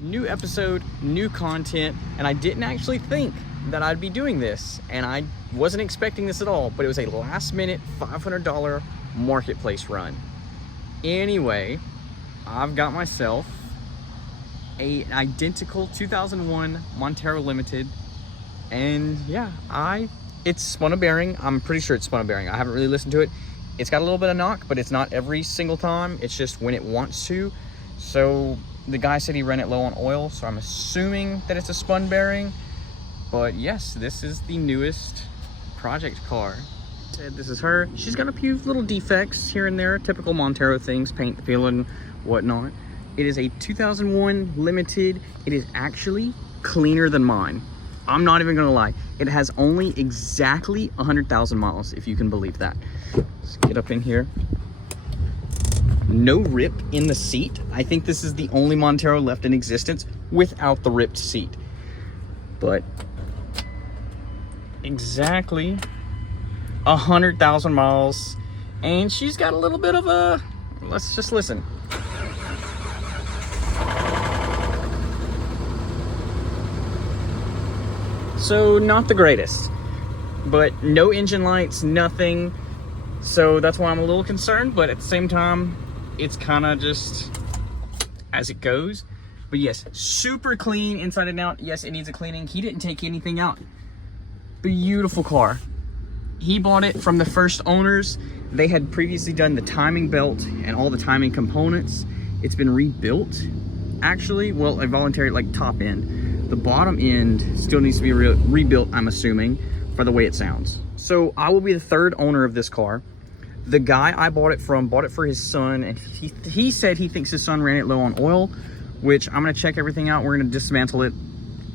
New episode, new content, and I didn't actually think that I'd be doing this, and I wasn't expecting this at all, but it was a last minute $500 marketplace run. Anyway, I've got myself an identical 2001 Montero Limited, and yeah, it's spun a bearing. I'm pretty sure it's spun a bearing. I haven't really listened to it. It's got a little bit of knock, but it's not every single time. It's just when it wants to. So the guy said he ran it low on oil, so I'm assuming that it's a spun bearing. But yes, this is the newest project car. This is her. She's got a few little defects here and there, typical Montero things, paint peeling, whatnot. It is a 2001 Limited. It is actually cleaner than mine. I'm not even gonna lie. It has only exactly 100,000 miles, if you can believe that. Let's get up in here. No rip in the seat. I think this is the only Montero left in existence without the ripped seat. But exactly 100,000 miles, and she's got a little bit of a, let's just listen. So not the greatest, but no engine lights, nothing. So that's why I'm a little concerned, but at the same time, it's kind of just as it goes. But yes, super clean inside and out. Yes, it needs a cleaning. He didn't take anything out. Beautiful car. He bought it from the first owners. They had previously done the timing belt and all the timing components. It's been rebuilt, actually. Well, a voluntary, like, top end. The bottom end still needs to be rebuilt, I'm assuming, for the way it sounds. So I will be the third owner of this car. The guy I bought it from bought it for his son, and he said he thinks his son ran it low on oil, which I'm gonna check everything out. We're gonna dismantle it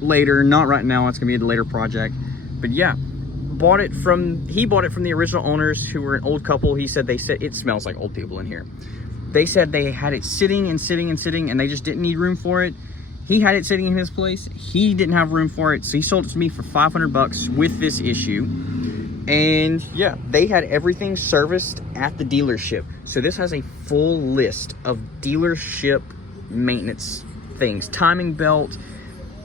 later, not right now. It's gonna be a later project. But yeah, he bought it from the original owners, who were an old couple. They said it smells like old people in here. They said they had it sitting and sitting and sitting, and they just didn't need room for it. He had it sitting in his place. He didn't have room for it, so he sold it to me for 500 bucks with this issue. And yeah, they had everything serviced at the dealership. So this has a full list of dealership maintenance things: timing belt,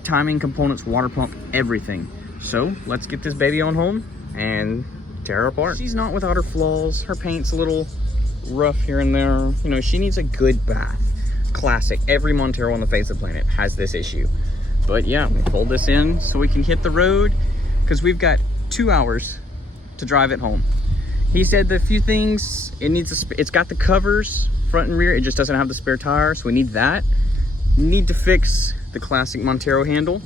timing components, water pump, everything. So let's get this baby on home and tear her apart. She's not without her flaws. Her paint's a little rough here and there. You know, she needs a good bath. Classic. Every Montero on the face of the planet has this issue. But yeah, we fold this in so we can hit the road, because we've got 2 hours to drive it home. He said the few things, it's got the covers front and rear, it just doesn't have the spare tire, so we need that. Need to fix the classic Montero handle,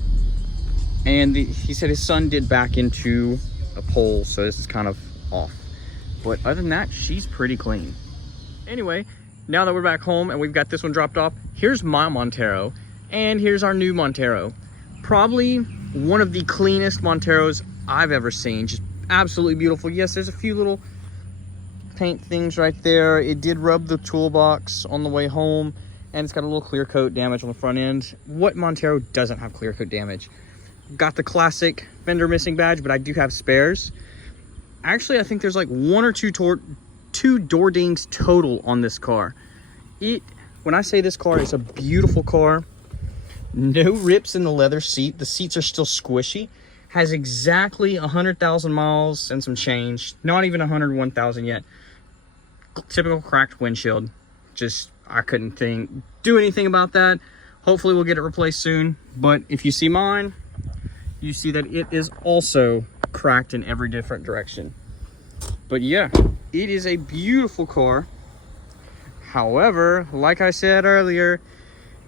and he said his son did back into a pole, so this is kind of off. But other than that, she's pretty clean. Anyway, now that we're back home and we've got this one dropped off, here's my Montero, and here's our new Montero. Probably one of the cleanest Monteros I've ever seen. Just absolutely beautiful. Yes, there's a few little paint things right there. It did rub the toolbox on the way home, and it's got a little clear coat damage on the front end. What Montero doesn't have clear coat damage? Got the classic fender missing badge, but I do have spares. Actually, I think there's like one or two door dings total on this car. When I say this car is a beautiful car, no rips in the leather seat. The seats are still squishy. Has exactly 100,000 miles and some change. Not even 101,000 yet. Typical cracked windshield. Just, I couldn't do anything about that. Hopefully we'll get it replaced soon. But if you see mine, you see that it is also cracked in every different direction. But yeah, it is a beautiful car. However, like I said earlier,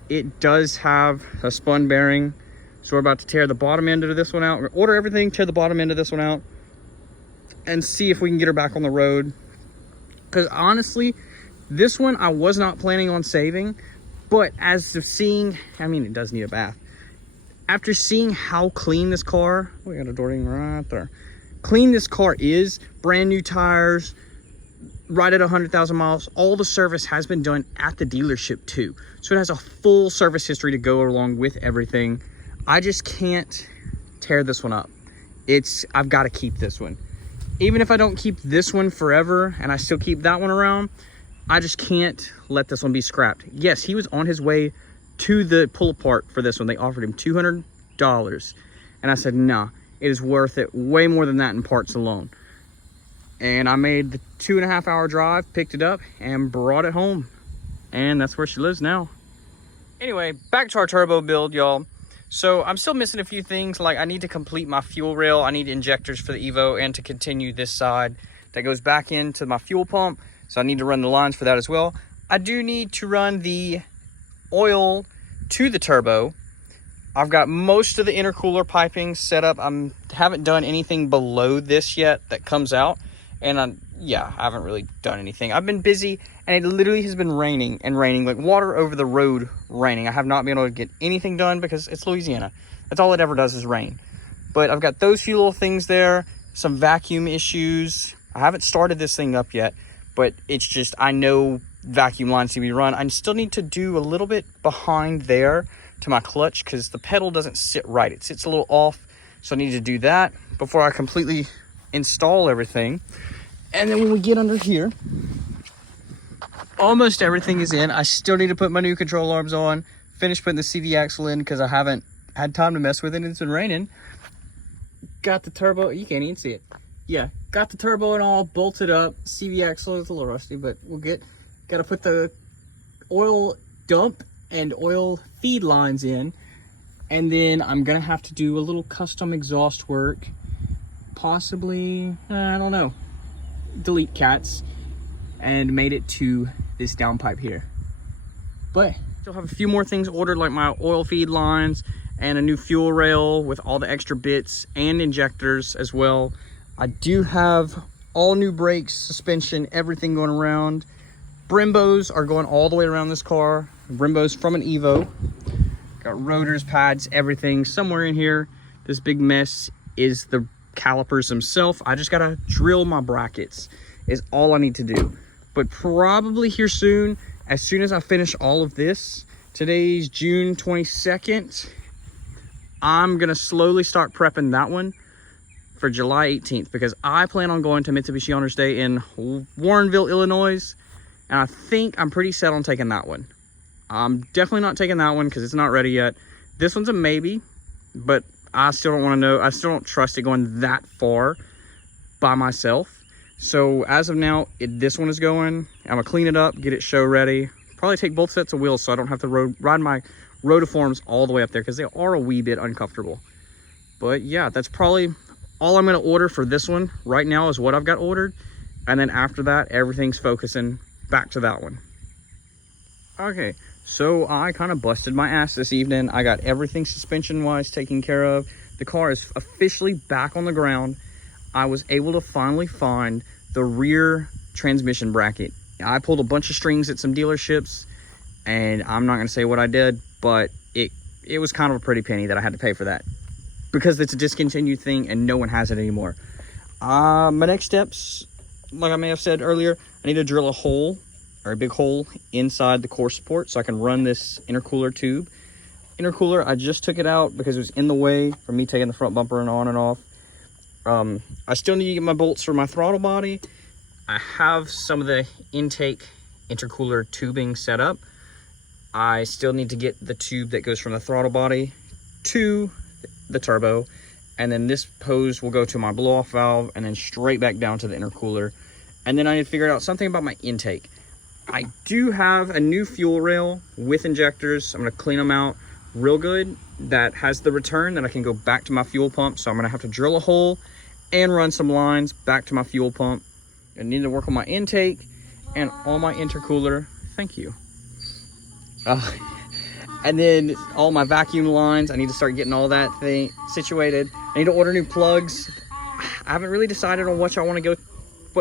it does have a spun bearing. So we're about to tear the bottom end of this one out. Order everything, tear the bottom end of this one out, and see if we can get her back on the road. Because honestly, this one I was not planning on saving. But as of seeing, I mean, it does need a bath. After seeing how clean this car, we got a door ding right there. Clean this car is, brand new tires, right at 100,000 miles. All the service has been done at the dealership too. So it has a full service history to go along with everything. I just can't tear this one up. I've got to keep this one. Even if I don't keep this one forever and I still keep that one around, I just can't let this one be scrapped. Yes, he was on his way to the pull apart for this one. They offered him $200. And I said, nah, it is worth it. Way more than that in parts alone. And I made the 2.5 hour drive, picked it up, and brought it home. And that's where she lives now. Anyway, back to our turbo build, y'all. So I'm still missing a few things. Like, I need to complete my fuel rail. I need injectors for the Evo and to continue this side that goes back into my fuel pump. So I need to run the lines for that as well. I do need to run the oil to the turbo. I've got most of the intercooler piping set up. I haven't done anything below this yet that comes out. And I haven't really done anything. I've been busy, and it literally has been raining and raining, like water over the road raining. I have not been able to get anything done because it's Louisiana. That's all it ever does is rain. But I've got those few little things there, some vacuum issues. I haven't started this thing up yet, but it's just, I know vacuum lines need to be run. I still need to do a little bit behind there to my clutch because the pedal doesn't sit right. It sits a little off, so I need to do that before I completely install everything. And then when we get under here, almost everything is in. I still need to put my new control arms on, finish putting the CV axle in because I haven't had time to mess with it. It's been raining. Got the turbo, you can't even see it. Yeah, got the turbo and all bolted up. CV axle is a little rusty, but we'll got to put the oil dump and oil feed lines in. And then I'm going to have to do a little custom exhaust work. Possibly, I don't know. Delete cats and made it to this downpipe here. But still have a few more things ordered, like my oil feed lines and a new fuel rail with all the extra bits and injectors as well. I do have all new brakes, suspension, everything going around. Brembos are going all the way around this car. Brembos from an Evo. Got rotors, pads, everything. Somewhere in here, this big mess is the calipers themselves. I just gotta drill my brackets is all I need to do. But probably here soon as I finish all of this, today's June 22nd, I'm gonna slowly start prepping that one for July 18th because I plan on going to Mitsubishi Owners Day in Warrenville, Illinois, and I'm pretty set on taking that one. I'm definitely not taking that one because it's not ready yet. This one's a maybe, but I still don't want to know. I still don't trust it going that far by myself. So as of now, this one is going. I'm going to clean it up, get it show ready. Probably take both sets of wheels so I don't have to ride my rotiforms all the way up there because they are a wee bit uncomfortable. But yeah, that's probably all I'm going to order for this one right now is what I've got ordered. And then after that, everything's focusing back to that one. Okay. So I kind of busted my ass this evening. I got everything suspension-wise taken care of. The car is officially back on the ground. I was able to finally find the rear transmission bracket. I pulled a bunch of strings at some dealerships, and I'm not going to say what I did, but it was kind of a pretty penny that I had to pay for that because it's a discontinued thing and no one has it anymore. My next steps, like I may have said earlier, I need to drill a hole or a big hole inside the core support so I can run this intercooler tube. Intercooler, I just took it out because it was in the way for me taking the front bumper and on and off. I still need to get my bolts for my throttle body. I have some of the intake intercooler tubing set up. I still need to get the tube that goes from the throttle body to the turbo. And then this hose will go to my blow-off valve and then straight back down to the intercooler. And then I need to figure out something about my intake. I do have a new fuel rail with injectors. I'm going to clean them out real good. That has the return that I can go back to my fuel pump. So I'm going to have to drill a hole and run some lines back to my fuel pump. I need to work on my intake and on my intercooler. Thank you. And then all my vacuum lines. I need to start getting all that thing situated. I need to order new plugs. I haven't really decided on what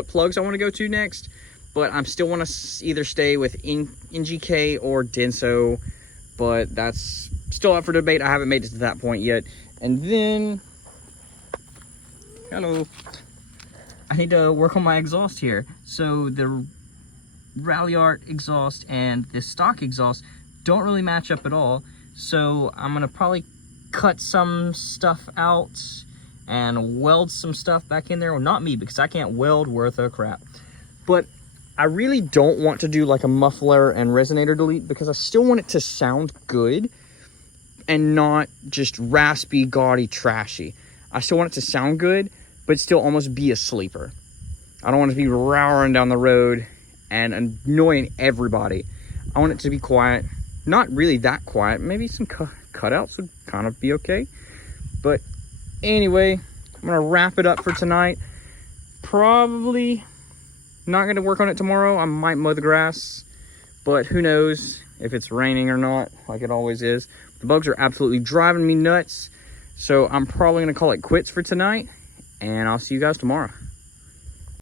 plugs I want to go to next. But I still want to either stay with NGK or Denso. But that's still up for debate. I haven't made it to that point yet. And then, I need to work on my exhaust here. So the Rally Art exhaust and the stock exhaust don't really match up at all. So I'm going to probably cut some stuff out and weld some stuff back in there. Well, not me, because I can't weld worth a crap. But I really don't want to do like a muffler and resonator delete because I still want it to sound good and not just raspy, gaudy, trashy. I still want it to sound good, but still almost be a sleeper. I don't want it to be roaring down the road and annoying everybody. I want it to be quiet. Not really that quiet. Maybe some cutouts would kind of be okay. But anyway, I'm going to wrap it up for tonight. Probably not going to work on it tomorrow. I might mow the grass, but who knows if it's raining or not, like it always is. The bugs are absolutely driving me nuts. So I'm probably going to call it quits for tonight, and I'll see you guys tomorrow.